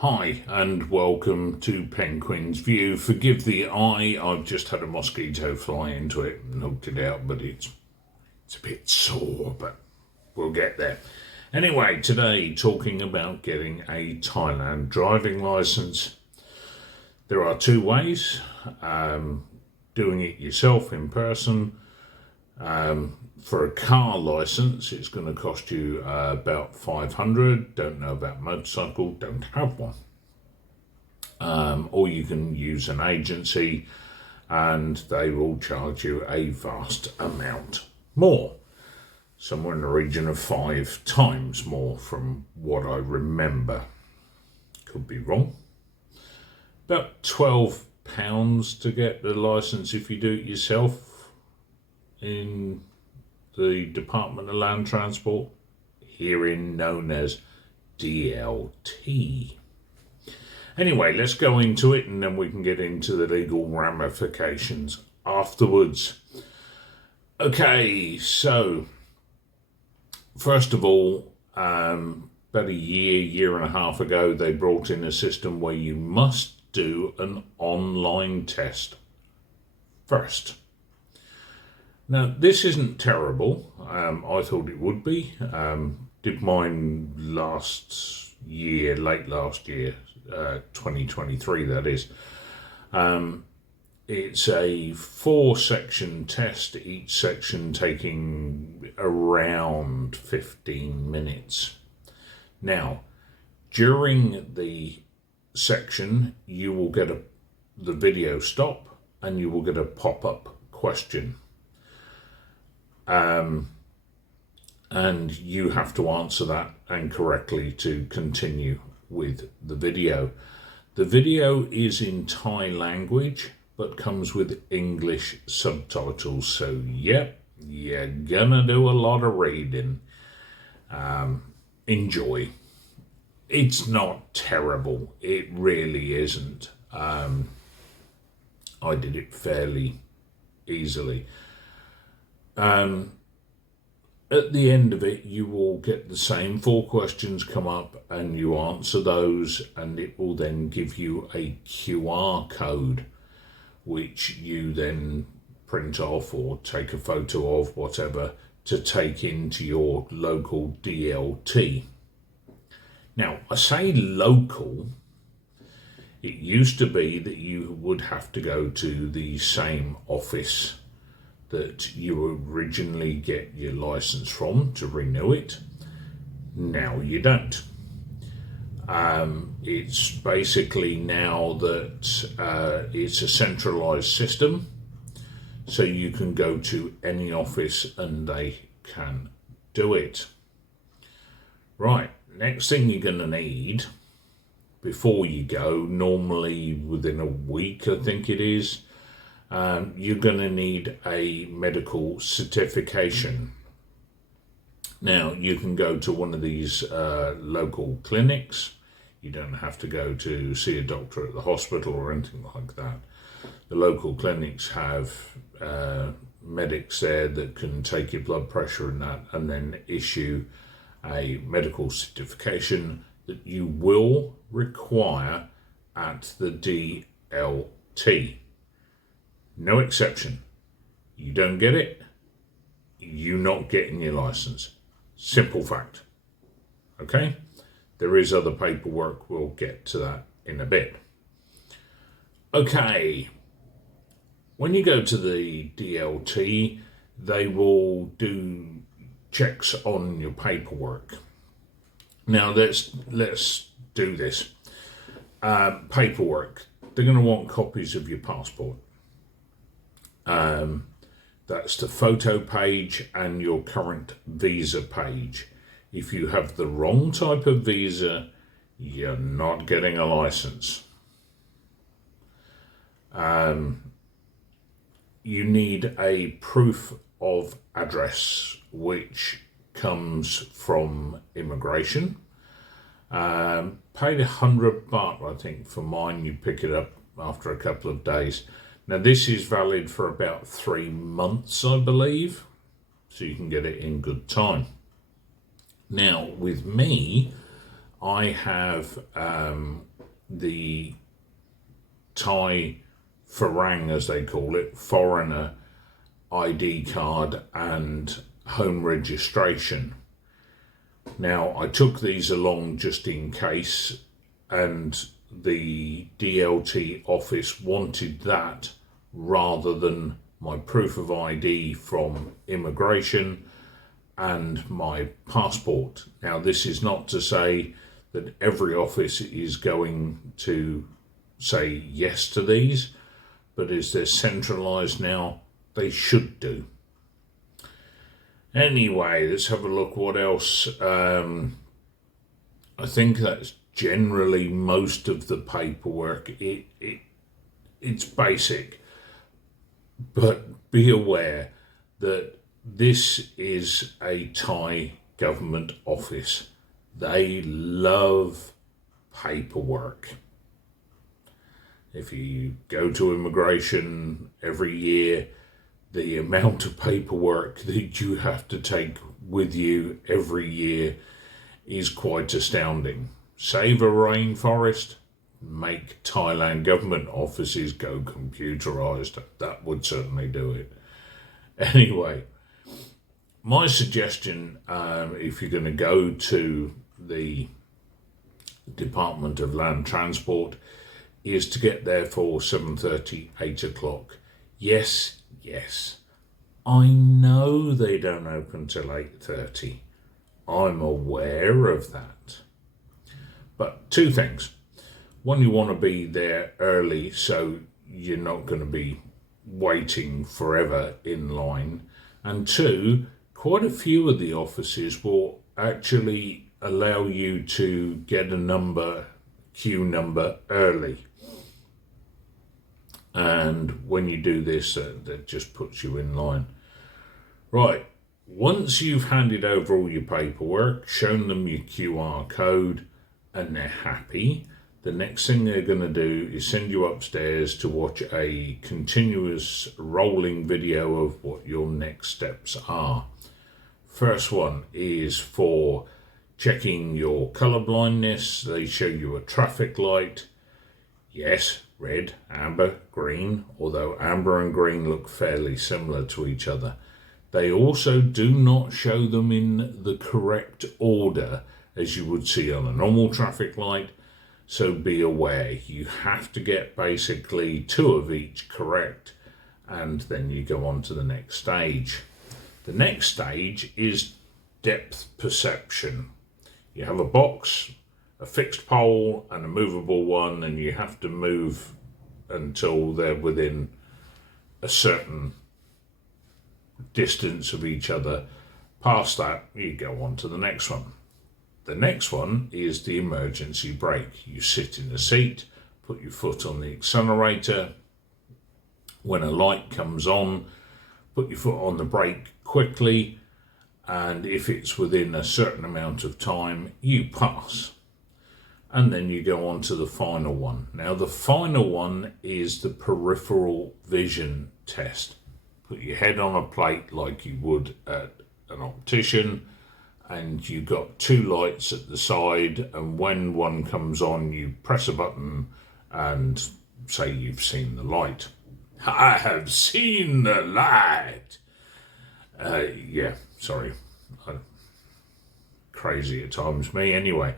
Hi and welcome to Penguin's View. Forgive the eye, I've just had a mosquito fly into it and knocked it out, but it's a bit sore, but we'll get there. Anyway, today talking about getting a Thailand driving licence. There are two ways, doing it yourself in person. For a car licence, it's going to cost you about 500. Don't know about motorcycle, don't have one. Or you can use an agency and they will charge you a vast amount more. Somewhere in the region of 5 times more from what I remember. Could be wrong. About £12 to get the licence if you do it yourself in the Department of Land Transport, herein known as DLT. Anyway, let's go into it and then we can get into the legal ramifications afterwards. Okay, so first of all, about a year and a half ago, they brought in a system where you must do an online test first. Now, this isn't terrible. I thought it would be. Did mine late last year, 2023 that is. It's a 4-section test, each section taking around 15 minutes. Now, during the section, you will get the video stop and you will get a pop-up question. And you have to answer that and correctly to continue with the video. The video is in Thai language, but comes with English subtitles. So, yep, you're gonna do a lot of reading. Enjoy. It's not terrible. It really isn't. I did it fairly easily. At the end of it, you will get the same 4 questions come up and you answer those, and it will then give you a QR code, which you then print off or take a photo of, whatever, to take into your local DLT. Now, I say local. It used to be that you would have to go to the same office that you originally get your license from to renew it. Now you don't. It's basically now that it's a centralised system, so you can go to any office and they can do it. Right, next thing you're going to need before you go, normally within a week I think it is, you're going to need a medical certification. Now, you can go to one of these local clinics. You don't have to go to see a doctor at the hospital or anything like that. The local clinics have medics there that can take your blood pressure and that, and then issue a medical certification that you will require at the DLT. No exception. You don't get it, you're not getting your license. Simple fact. Okay? There is other paperwork, we'll get to that in a bit. Okay. When you go to the DLT, they will do checks on your paperwork. Now let's do this. Paperwork. They're going to want copies of your passport. That's the photo page and your current visa page. If you have the wrong type of visa, you're not getting a license. You need a proof of address, which comes from immigration. Paid $100, I think, for mine. You pick it up after a couple of days. Now, this is valid for about 3 months, I believe, so you can get it in good time. Now, with me, I have the Thai Farang, as they call it, foreigner ID card and home registration. Now, I took these along just in case, and the DLT office wanted that rather than my proof of ID from immigration and my passport. Now, this is not to say that every office is going to say yes to these, but as they're centralised now, they should do. Anyway, let's have a look what else. I think that's generally most of the paperwork. It's basic, but be aware that this is a Thai government office. They love paperwork. If you go to immigration every year, the amount of paperwork that you have to take with you every year is quite astounding. Save a rainforest, make Thailand government offices go computerised. That would certainly do it. Anyway, my suggestion, if you're going to go to the Department of Land Transport, is to get there for 7:30, 8 o'clock. Yes, I know they don't open till 8:30. I'm aware of that. But two things. One, you want to be there early so you're not going to be waiting forever in line. And two, quite a few of the offices will actually allow you to get a queue number early. And when you do this, that just puts you in line. Right, once you've handed over all your paperwork, shown them your QR code, and they're happy, the next thing they're going to do is send you upstairs to watch a continuous rolling video of what your next steps are. First one is for checking your colour blindness. They show you a traffic light. Yes, red, amber, green, although amber and green look fairly similar to each other. They also do not show them in the correct order as you would see on a normal traffic light, so be aware. You have to get basically 2 of each correct, and then you go on to the next stage. The next stage is depth perception. You have a box, a fixed pole and a movable one, and you have to move until they're within a certain distance of each other. Past that, you go on to the next one. The next one is the emergency brake. You sit in the seat, put your foot on the accelerator. When a light comes on, put your foot on the brake quickly, and if it's within a certain amount of time, you pass. And then you go on to the final one. Now, the final one is the peripheral vision test. Put your head on a plate like you would at an optician, and you've got 2 lights at the side, and when one comes on, you press a button and say you've seen the light. I have seen the light. Sorry. Crazy at times, me. Anyway,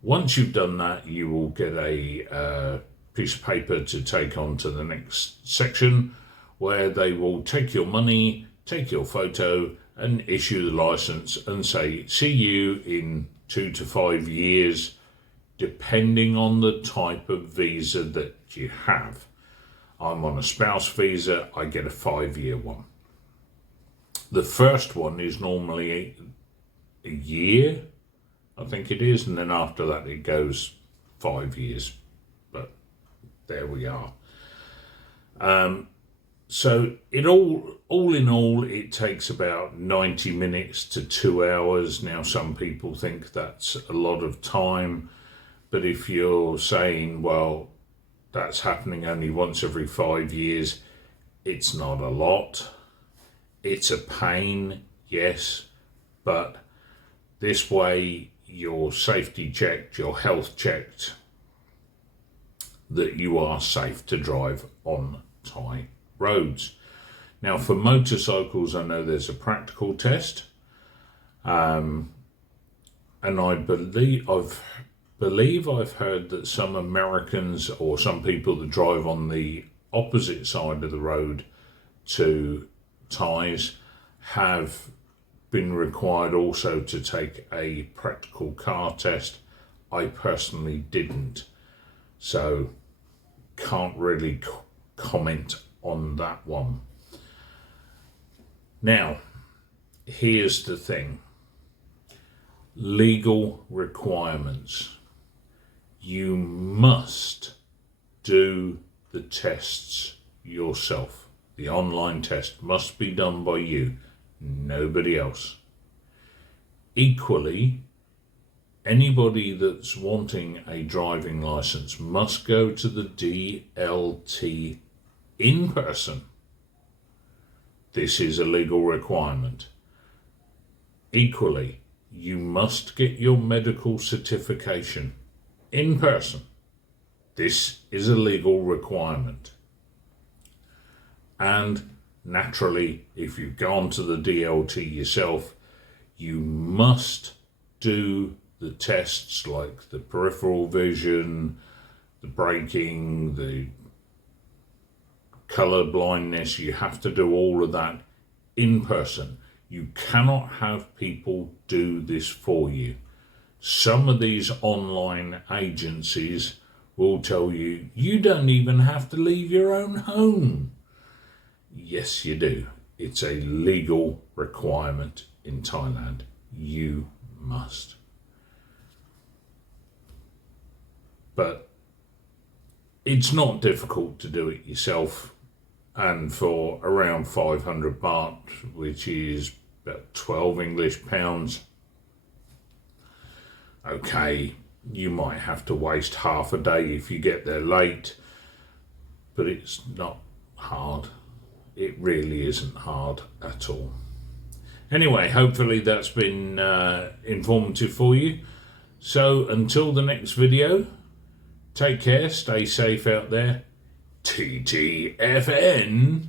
once you've done that, you will get a piece of paper to take on to the next section, where they will take your money, take your photo, and issue the license and say, see you in 2 to 5 years, depending on the type of visa that you have. I'm on a spouse visa, I get a 5-year one. The first one is normally a year, I think it is, and then after that it goes 5 years. But there we are. So it all in all, it takes about 90 minutes to 2 hours. Now, some people think that's a lot of time, but if you're saying, well, that's happening only once every 5 years, it's not a lot. It's a pain, yes, but this way you're safety checked, you're health checked, that you are safe to drive on Thai roads. Now, for motorcycles, I know there's a practical test, and I believe I've heard that some Americans or some people that drive on the opposite side of the road to Thais have been required also to take a practical car test. I personally didn't, so can't really comment on that one. Now, here's the thing. Legal requirements. You must do the tests yourself. The online test must be done by you, nobody else. Equally, anybody that's wanting a driving license must go to the DLT in person. This is a legal requirement. Equally, you must get your medical certification in person. This is a legal requirement. And naturally, if you've gone to the DLT yourself, you must do the tests like the peripheral vision, the braking, the colour blindness. You have to do all of that in person. You cannot have people do this for you. Some of these online agencies will tell you, you don't even have to leave your own home. Yes, you do. It's a legal requirement in Thailand. You must. But it's not difficult to do it yourself, and for around 500 baht, which is about 12 English pounds, okay, you might have to waste half a day if you get there late, but it's not hard. It really isn't hard at all. Anyway, hopefully that's been informative for you. So until the next video, take care, stay safe out there. TTFN.